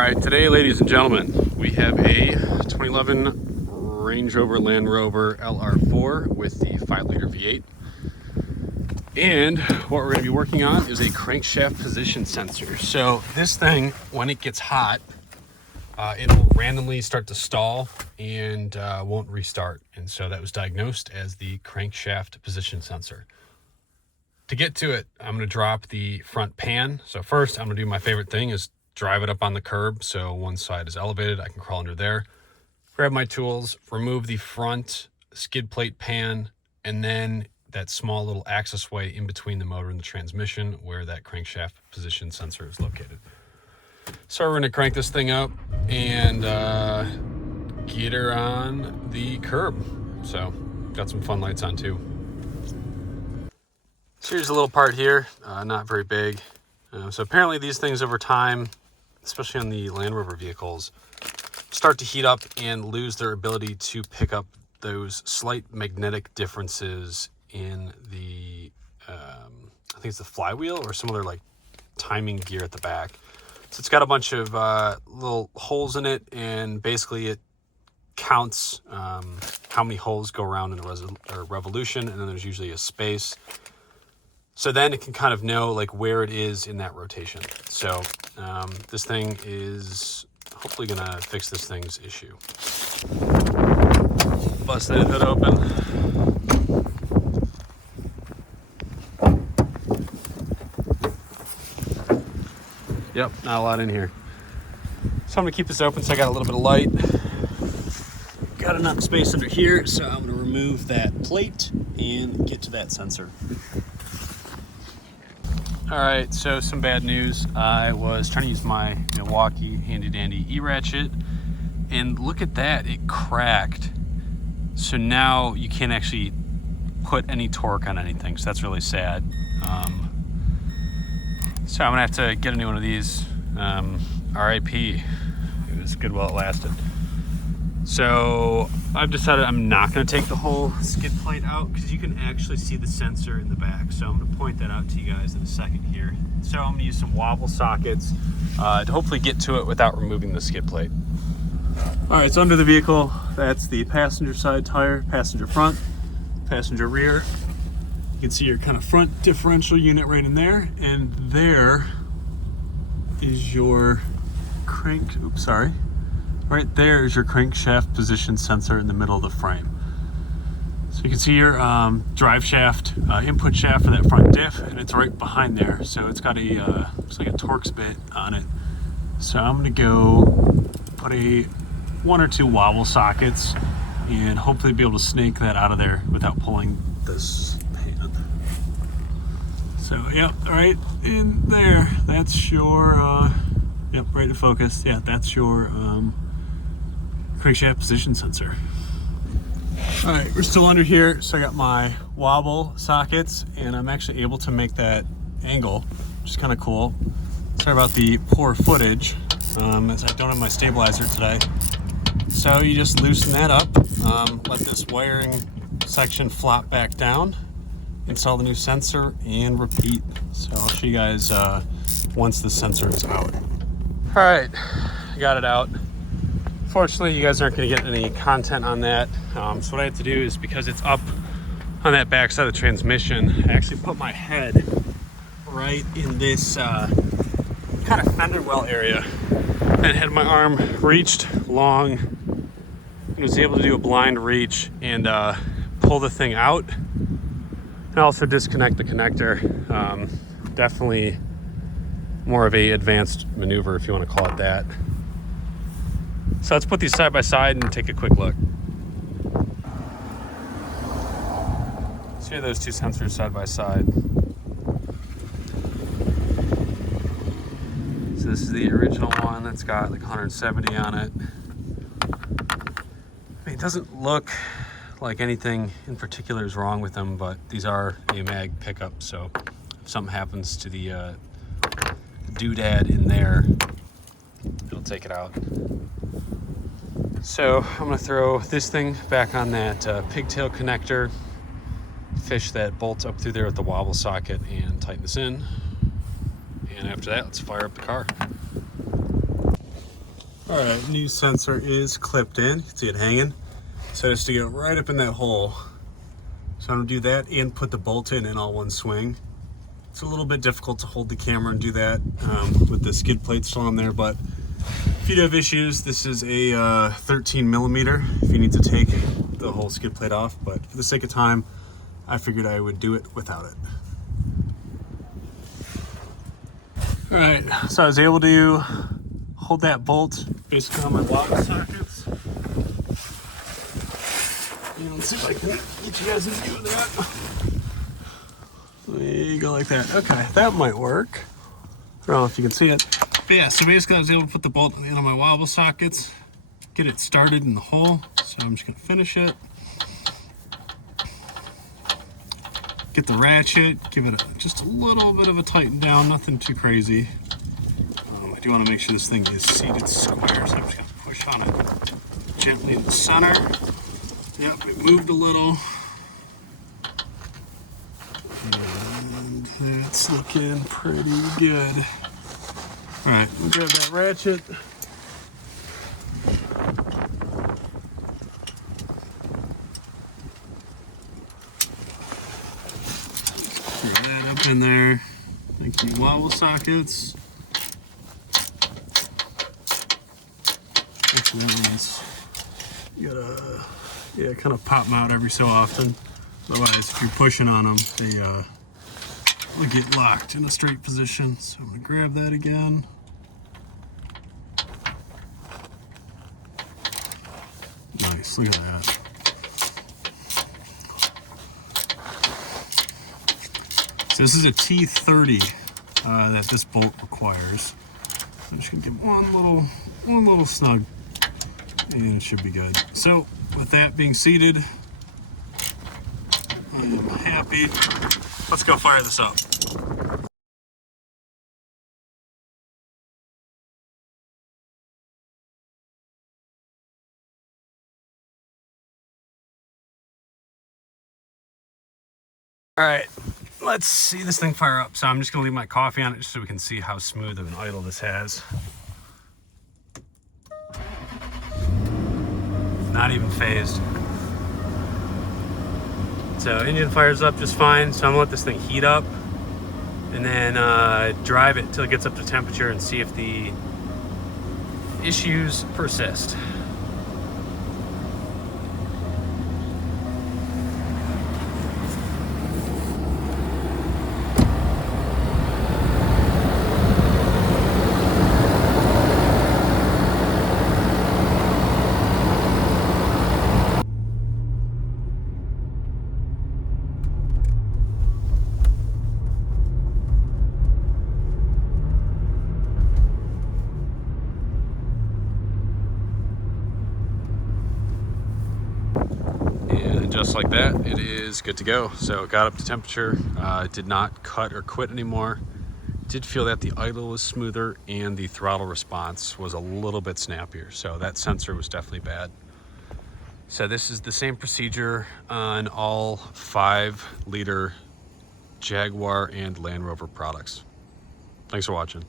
right, today, ladies and gentlemen, we have a 2011 Range Rover Land Rover LR4 with the 5-liter V8. And what we're going to be working on is a crankshaft position sensor. So this thing, when it gets hot, it'll randomly start to stall and won't restart. And so that was diagnosed as the crankshaft position sensor. To get to it, I'm going to drop the front pan. So first, I'm going to do my favorite thing is drive it up on the curb so one side is elevated. I can crawl under there, grab my tools, remove the front skid plate pan, and then that small little access way in between the motor and the transmission where that crankshaft position sensor is located. So we're going to crank this thing up and get her on the curb. So got some fun lights on too. So here's a little part here, not very big. So apparently these things over time, especially on the Land Rover vehicles, start to heat up and lose their ability to pick up those slight magnetic differences in the, I think it's the flywheel or some other like timing gear at the back. So it's got a bunch of little holes in it, and basically it counts how many holes go around in a revolution, and then there's usually a space. So then it can kind of know like where it is in that rotation. So this thing is hopefully gonna fix this thing's issue. Bust that hood open. Yep, not a lot in here. So I'm gonna keep this open so I got a little bit of light. Got enough space under here, so I'm gonna remove that plate and get to that sensor. All right, so some bad news. I was trying to use my Milwaukee handy dandy E-ratchet, and look at that, it cracked. So now you can't actually put any torque on anything, so that's really sad. So I'm gonna have to get a new one of these. RIP, it was good while it lasted. So I've decided I'm not going to take the whole skid plate out because you can actually see the sensor in the back. So I'm going to point that out to you guys in a second here. So I'm going to use some wobble sockets to hopefully get to it without removing the skid plate. All right, so under the vehicle, that's the passenger side tire, passenger front, passenger rear. You can see your kind of front differential unit right in there, and there is your right there is your crankshaft position sensor in the middle of the frame. So you can see your drive shaft, input shaft for that front diff, and it's right behind there. So it's got a looks like a Torx bit on it. So I'm gonna go put one or two wobble sockets and hopefully be able to snake that out of there without pulling this pan. So yep, right in there. That's your yep, right to focus. Yeah, that's your crankshaft position sensor. All right, we're still under here. So I got my wobble sockets, and I'm actually able to make that angle, which is kind of cool. Sorry about the poor footage, as I don't have my stabilizer today. So you just loosen that up, let this wiring section flop back down, install the new sensor, and repeat. So I'll show you guys once the sensor is out. All right, I got it out. Fortunately, you guys aren't going to get any content on that. So what I had to do is, because it's up on that back side of the transmission, I actually put my head right in this kind of fender well area, and had my arm reached long and was able to do a blind reach and pull the thing out, and also disconnect the connector. Definitely more of a advanced maneuver, if you want to call it that. So let's put these side by side and take a quick look. So here are those two sensors side by side. So this is the original one that's got like 170 on it. I mean, it doesn't look like anything in particular is wrong with them, but these are a mag pickup, so if something happens to the doodad in there, it'll take it out. So I'm going to throw this thing back on that pigtail connector, fish that bolt up through there with the wobble socket, and tighten this in. And after that, let's fire up the car. All right, new sensor is clipped in. You can see it hanging. So just to get right up in that hole. So I'm gonna do that and put the bolt in all one swing. It's a little bit difficult to hold the camera and do that with the skid plate still on there, but if you do have issues, this is a 13 millimeter if you need to take the whole skid plate off, but for the sake of time, I figured I would do it without it. All right, so I was able to hold that bolt basically on my wobble sockets. Let's see if I can get you guys to do that. There you go, like that. Okay, that might work. I don't know if you can see it. But yeah, so basically I was able to put the bolt in my wobble sockets, get it started in the hole. So I'm just gonna finish it. Get the ratchet, give it just a little bit of a tighten down, nothing too crazy. I do want to make sure this thing is seated square, so I'm just gonna push on it gently in the center. Yep, it moved a little. And that's looking pretty good. All right, we'll grab that ratchet. Screw that up in there. Thank you, wobble sockets. You gotta, kind of pop them out every so often. Otherwise, if you're pushing on them, they will get locked in a straight position. So I'm gonna grab that again. Nice, look at that. So this is a T30 that this bolt requires. I'm just gonna give one little snug, and it should be good. So with that being seated, I am happy. Let's go fire this up. All right, let's see this thing fire up. So I'm just gonna leave my coffee on it just so we can see how smooth of an idle this has. Not even phased. So engine fires up just fine. So I'm gonna let this thing heat up and then drive it till it gets up to temperature and see if the issues persist. Just like that, it is good to go. So it got up to temperature, did not cut or quit anymore. Did feel that the idle was smoother and the throttle response was a little bit snappier. So that sensor was definitely bad. So this is the same procedure on all 5-liter Jaguar and Land Rover products. Thanks for watching.